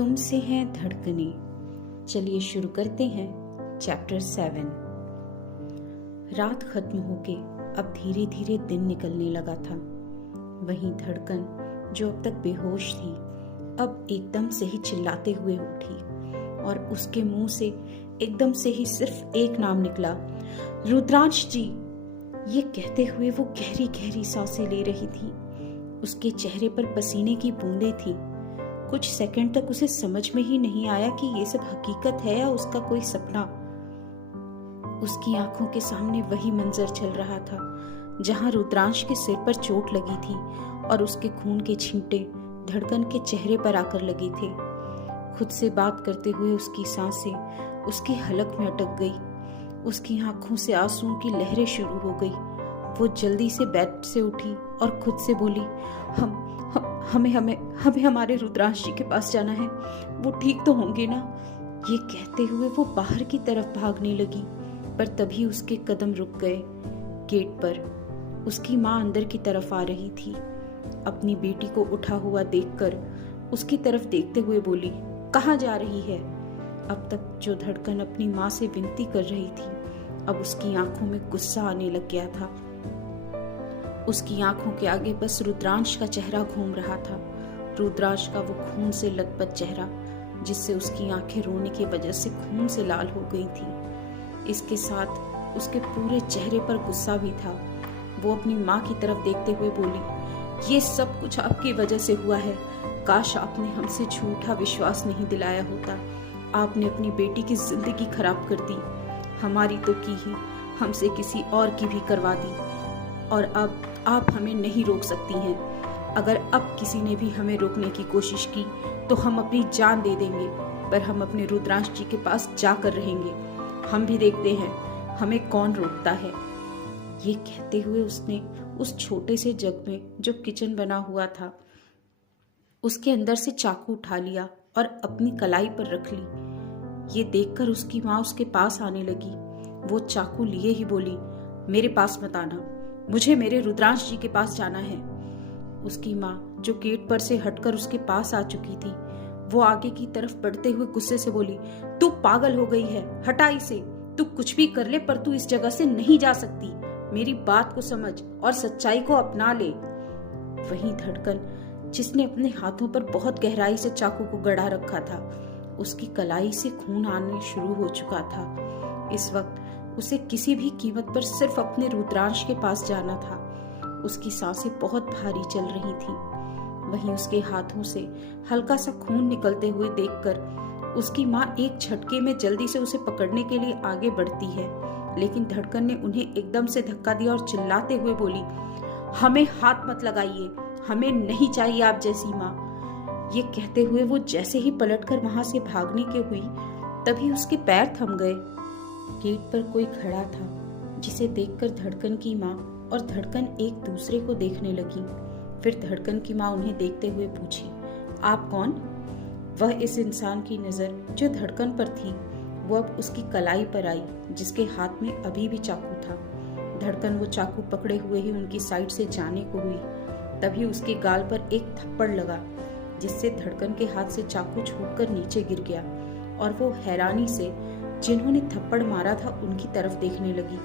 तुमसे हैं धड़कने। चलिए शुरू करते हैं चैप्टर 7। रात खत्म होके अब धीरे धीरे दिन निकलने लगा था। वहीं धड़कन जो अब तक बेहोश थी अब एकदम से ही चिल्लाते हुए उठी और उसके मुंह से एकदम से ही सिर्फ एक नाम निकला, रुद्रांश जी। ये कहते हुए वो गहरी गहरी सांसें ले रही थी। उसके चेहरे पर पसीने की बूंदें थी। कुछ सेकंड तक उसे समझ में ही नहीं आया कि ये सब हकीकत है या उसका कोई सपना। उसकी आंखों के सामने वही मंजर चल रहा था जहां रुद्रांश के सिर पर चोट लगी थी और उसके खून के छींटे धड़कन के चेहरे पर आकर लगे थे। खुद से बात करते हुए उसकी सांसें उसकी हलक में अटक गई। उसकी आंखों से आंसुओं की लहरें शुरू हो गई। वो जल्दी से बेड से उठी और खुद से बोली, हमें हमारे रुद्रांश जी के पास जाना है, वो ठीक तो होंगे ना। ये कहते हुए वो बाहर की तरफ भागने लगी, पर तभी उसके कदम रुक गए। गेट पर उसकी माँ अंदर की तरफ आ रही थी। अपनी बेटी को उठा हुआ देखकर उसकी तरफ देखते हुए बोली, कहाँ जा रही है। अब तक जो धड़कन अपनी माँ से विनती कर रही थी अब उसकी आंखों में गुस्सा आने लग गया था। उसकी आंखों के आगे बस रुद्रांश का चेहरा घूम रहा था। रुद्रांश का वो खून से लथपथ चेहरा जिससे उसकी आंखें रोने की वजह से खून से लाल हो गई थी। इसके साथ उसके पूरे चेहरे पर गुस्सा भी था। वो अपनी माँ की तरफ देखते हुए बोली, ये सब कुछ आपकी वजह से हुआ है। काश आपने हमसे झूठा विश्वास नहीं दिलाया होता। आपने अपनी बेटी की जिंदगी खराब कर दी। हमारी तो की ही, हमसे किसी और की भी करवा दी। और अब आप हमें नहीं रोक सकती हैं। अगर अब किसी ने भी हमें रोकने की कोशिश की तो हम अपनी जान दे देंगे, पर हम अपने रुद्रांश जी के पास जाकर रहेंगे। हम भी देखते हैं हमें कौन रोकता है। ये कहते हुए उसने उस छोटे से जग में जो किचन बना हुआ था उसके अंदर से चाकू उठा लिया और अपनी कलाई पर रख ली। ये देखकर उसकी माँ उसके पास आने लगी। वो चाकू लिए ही बोली, मेरे पास मत आना, मुझे मेरे रुद्रांश जी के पास जाना है। उसकी माँ जो गेट पर से हटकर उसके पास आ चुकी थी वो आगे की तरफ बढ़ते हुए गुस्से से बोली, तू पागल हो गई है, हटा इसे। तू कुछ भी कर ले पर तू इस जगह से नहीं जा सकती। मेरी बात को समझ और सच्चाई को अपना ले। वहीं धड़कन जिसने अपने हाथों पर बहुत गहराई से चाकू को गड़ा रखा था उसकी कलाई से खून आने शुरू हो चुका था। इस वक्त उसे किसी भी कीमत पर सिर्फ अपने रुद्रांश के पास जाना था। उसकी सांसें बहुत भारी चल रही थी। वहीं उसके हाथों से हल्का सा खून निकलते हुए देखकर उसकी माँ एक झटके में जल्दी से उसे पकड़ने के लिए आगे बढ़ती है, लेकिन धड़कन ने उन्हें एकदम से धक्का दिया और चिल्लाते हुए बोली, हमें हाथ मत लगाइए, हमें नहीं चाहिए आप जैसी माँ। ये कहते हुए वो जैसे ही पलटकर वहां से भागने की हुई तभी उसके पैर थम गए। गेट पर कोई खड़ा था जिसे देखकर धड़कन की माँ और धड़कन एक दूसरे को देखने लगी। फिर धड़कन की माँ उन्हें देखते हुए पूछी, आप कौन। वह इस इंसान की नजर जो धड़कन पर थी वो अब उसकी कलाई पर आई जिसके हाथ में अभी भी चाकू था। धड़कन वो चाकू पकड़े हुए ही उनकी साइड से जाने को हुई तभी उसके गाल पर एक थप्पड़ लगा जिससे धड़कन के हाथ से चाकू छूटकर नीचे गिर गया और वो हैरानी से जिन्होंने थप्पड़ मारा था उनकी तरफ देखने लगी।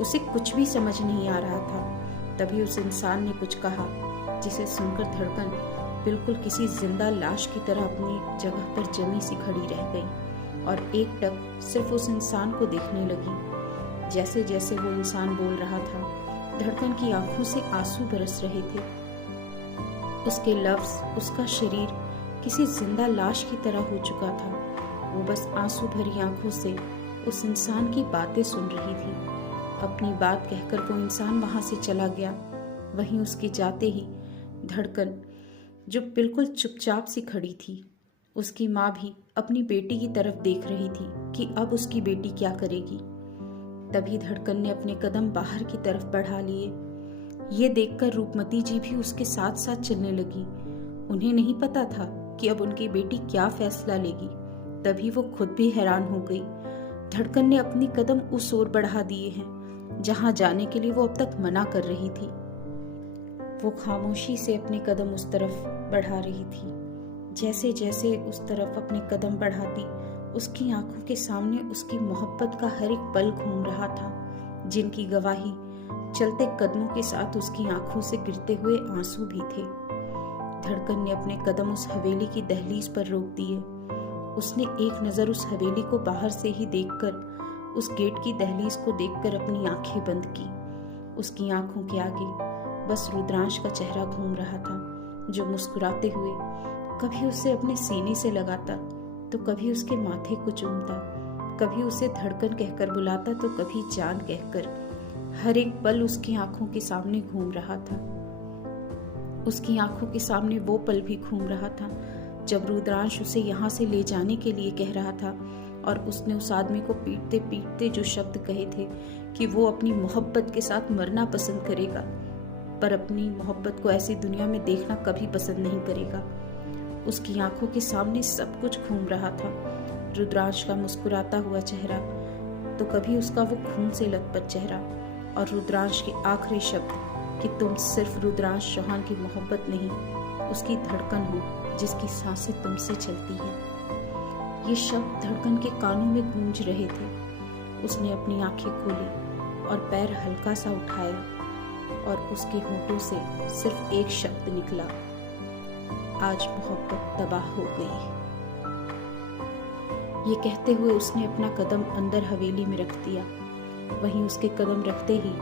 उसे कुछ भी समझ नहीं आ रहा था। तभी उस इंसान ने कुछ कहा जिसे सुनकर धड़कन बिल्कुल किसी जिंदा लाश की तरह अपनी जगह पर जमी सी खड़ी रह गई और एकटक सिर्फ उस इंसान को देखने लगी। जैसे जैसे वो इंसान बोल रहा था धड़कन की आंखों से आंसू बरस रहे थे। उसके लफ्ज, उसका शरीर किसी जिंदा लाश की तरह हो चुका था। वो बस आंसू भरी आंखों से उस इंसान की बातें सुन रही थी। अपनी बात कहकर वो इंसान वहां से चला गया। वहीं उसके जाते ही धड़कन जो बिल्कुल चुपचाप सी खड़ी थी, उसकी माँ भी अपनी बेटी की तरफ देख रही थी कि अब उसकी बेटी क्या करेगी। तभी धड़कन ने अपने कदम बाहर की तरफ बढ़ा लिए। ये देखकर रूपमती जी भी उसके साथ साथ चलने लगी। उन्हें नहीं पता था कि अब उनकी बेटी क्या फैसला लेगी। तभी वो खुद भी हैरान हो गई। धड़कन ने अपनी कदम उस ओर बढ़ा दिए हैं जहां जाने के लिए वो अब तक मना कर रही थी। वो खामोशी से अपने कदम उस तरफ बढ़ा रही थी। जैसे जैसे उस तरफ अपने कदम बढ़ाती, उसकी आंखों के सामने उसकी मोहब्बत का हर एक पल घूम रहा था, जिनकी गवाही चलते कदमों के साथ उसकी आंखों से गिरते हुए आंसू भी थे। धड़कन ने अपने कदम उस हवेली की दहलीज पर रोक दिए। उसने एक नजर उस हवेली को बाहर से ही देखकर, उस गेट की दहलीज को देखकर अपनी आंखें बंद की। उसकी आंखों के आगे बस रुद्रांश का चेहरा घूम रहा था, जो मुस्कुराते हुए कभी उसे अपने सीने से लगाता तो कभी उसके माथे को चूमता, कभी उसे धड़कन कहकर बुलाता तो कभी जान कहकर। हर एक पल उसकी आंखों के सामने घूम रहा था। उसकी आंखों के सामने वो पल भी घूम रहा था जब रुद्रांश उसे यहाँ से ले जाने के लिए कह रहा था और उसने उस आदमी को पीटते पीटते जो शब्द कहे थे कि वो अपनी मोहब्बत के साथ मरना पसंद करेगा, पर अपनी मोहब्बत को ऐसी दुनिया में देखना कभी पसंद नहीं करेगा। उसकी आंखों के सामने सब कुछ घूम रहा था। रुद्रांश का मुस्कुराता हुआ चेहरा, तो कभी उसका वो खून से लथपथ चेहरा, और रुद्रांश के आखिरी शब्द कि तुम सिर्फ रुद्रांश चौहान की मोहब्बत नहीं, उसकी धड़कन हो जिसकी सांसें तुमसे चलती हैं। ये शब्द धड़कन के कानों में गूंज रहे थे। उसने अपनी आंखें खोली और पैर हल्का सा उठाया और उसके होठों से सिर्फ एक शब्द निकला, आज मोहब्बत तबाह हो गई। ये कहते हुए उसने अपना कदम अंदर हवेली में रख दिया। वहीं उसके कदम रखते ही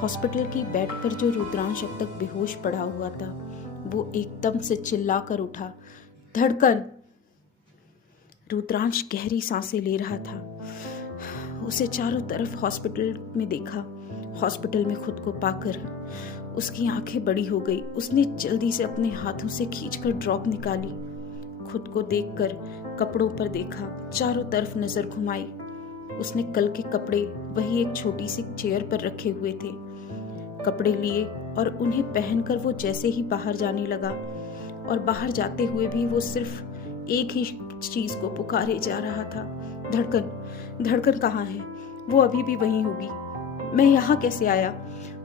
हॉस्पिटल की बेड पर जो रुद्रांश अब तक बेहोश पड़ा हुआ था, वो एकदम से चिल्लाकर उठा, धड़कन। रुद्रांश गहरी सांसें ले रहा था। उसे चारों तरफ हॉस्पिटल में देखा। हॉस्पिटल में खुद को पाकर उसकी आंखें बड़ी हो गई। उसने जल्दी से अपने हाथों से खींचकर ड्रॉप निकाली। खुद को देखकर कपड़ों पर देखा, चारों तरफ नजर घुमाई। उसने कल के कपड़े वही एक छोटी सी चेयर पर रखे हुए थे। कपड़े लिए और उन्हें पहनकर वो जैसे ही बाहर जाने लगा, और बाहर जाते हुए भी वो सिर्फ एक ही चीज को पुकारे जा रहा था, धड़कन। धड़कन कहाँ है? वो अभी भी वहीं होगी। मैं यहाँ कैसे आया?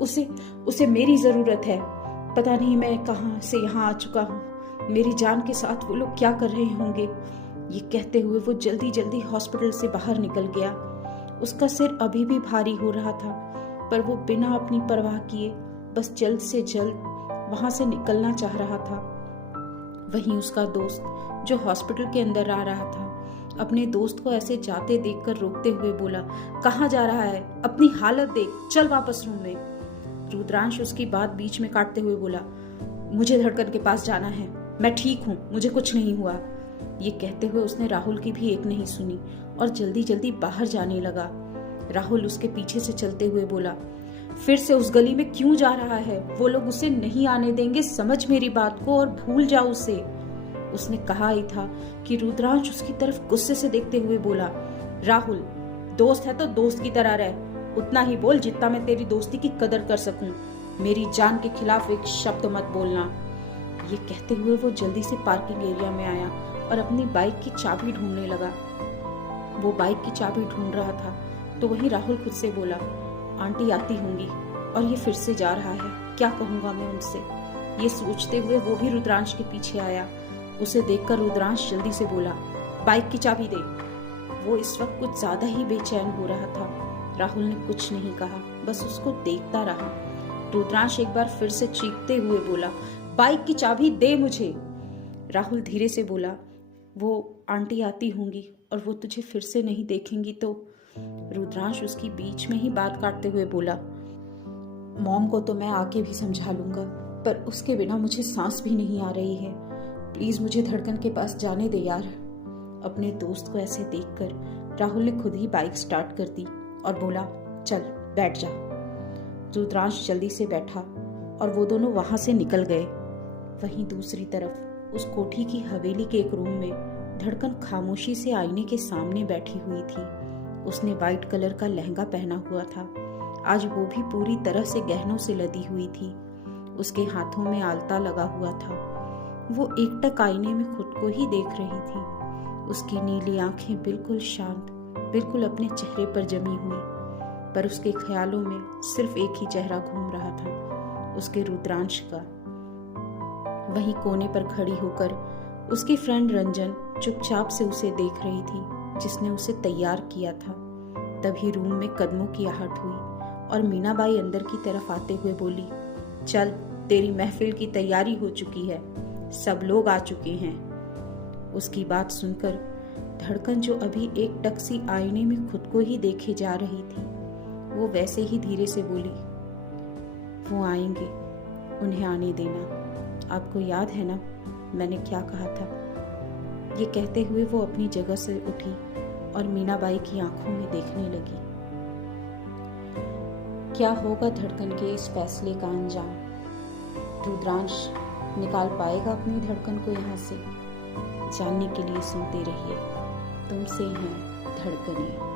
उसे मेरी जरूरत है। पता नहीं मैं कहाँ से यहाँ आ चुका हूँ। मेरी जान के साथ वो लोग क्या कर रहे होंगे? ये कहते हुए वो जल्दी जल्दी हॉस्पिटल से बाहर निकल गया। उसका सिर अभी भी भारी हो रहा था, पर वो बिना अपनी परवाह किए बस जल्द से जल्द वहां से निकलना चाह रहा था। वहीं उसका दोस्त जो हॉस्पिटल के अंदर आ रहा था, अपने दोस्त को ऐसे जाते देखकर रोकते हुए बोला, कहाँ जा रहा है? अपनी हालत देख, चल वापस रूम में। रुद्रांश उसकी बात बीच में काटते हुए बोला, मुझे धड़कन के पास जाना है, मैं ठीक हूँ, मुझे कुछ नहीं हुआ। ये कहते हुए उसने राहुल की भी एक नहीं सुनी और जल्दी जल्दी बाहर जाने लगा। राहुल उसके पीछे से चलते हुए बोला, फिर से उस गली में क्यों जा रहा है? वो लोग उसे नहीं आने देंगे, समझ मेरी बात को और भूल जा उसे। उसने कहा ही था कि रुद्रांश उसकी तरफ गुस्से से देखते हुए बोला, राहुल, दोस्त है तो दोस्त की तरह रह, उतना ही बोल जितना मैं तेरी दोस्ती की कदर कर सकूं। मेरी जान के खिलाफ एक शब्द मत बोलना। ये कहते हुए वो जल्दी से पार्किंग एरिया में आया और अपनी बाइक की चाबी ढूंढने लगा। वो बाइक की चाबी ढूंढ रहा था तो वहीं राहुल खुद से बोला, आंटी आती होंगी और ये फिर से जा रहा है, क्या कहूंगा मैं उनसे? ये सोचते हुए वो भी रुद्रांश के पीछे आया। उसे देखकर रुद्रांश जल्दी से बोला, बाइक की चाबी दे। वो इस वक्त कुछ ज्यादा ही बेचैन हो रहा था। राहुल ने कुछ नहीं कहा, बस उसको देखता रहा। रुद्रांश एक बार फिर से चीखते हुए बोला, बाइक की चाबी दे मुझे। राहुल धीरे से बोला, वो आंटी आती होंगी और वो तुझे फिर से नहीं देखेंगी तो। रुद्रांश उसकी बीच में ही बात काटते हुए बोला, मॉम को तो मैं आके भी समझा लूंगा, पर उसके बिना मुझे सांस भी नहीं आ रही है। प्लीज मुझे धड़कन के पास जाने दे यार। अपने दोस्त को ऐसे देखकर राहुल ने खुद ही बाइक स्टार्ट कर दी और बोला, चल बैठ जा। रुद्रांश जल्दी से बैठा और वो दोनों वहां से निकल गए। वहीं दूसरी तरफ उस कोठी की हवेली के एक रूम में धड़कन खामोशी से आईने के सामने बैठी हुई थी। उसने वाइट कलर का लहंगा पहना हुआ था। आज वो भी पूरी तरह से गहनों से लदी हुई थी। उसके हाथों में आलता लगा हुआ था। वो एकटक आईने में खुद को ही देख रही थी। उसकी नीली आंखें बिल्कुल शांत, बिल्कुल अपने चेहरे पर जमी हुई, पर उसके ख्यालों में सिर्फ एक ही चेहरा घूम रहा था, उसके रुद्रांश का। वहीं कोने पर खड़ी होकर उसकी फ्रेंड रंजन चुपचाप से उसे देख रही थी, जिसने उसे तैयार किया था। तभी रूम में कदमों की आहट हुई और मीनाबाई अंदर की तरफ आते हुए बोली, चल, तेरी महफिल की तैयारी हो चुकी है, सब लोग आ चुके हैं। उसकी बात सुनकर धड़कन, जो अभी एक टकसी आईने में खुद को ही देखे जा रही थी, वो वैसे ही धीरे से बोली, वो आएंगे, उन्हें आने देना। आपको याद है ना मैंने क्या कहा था? ये कहते हुए वो अपनी जगह से उठी और मीनाबाई की आंखों में देखने लगी। क्या होगा धड़कन के इस फैसले का अंजाम? रुद्रांश निकाल पाएगा अपनी धड़कन को यहाँ से? जानने के लिए सुनते रहिए तुमसे हैं धड़कनें।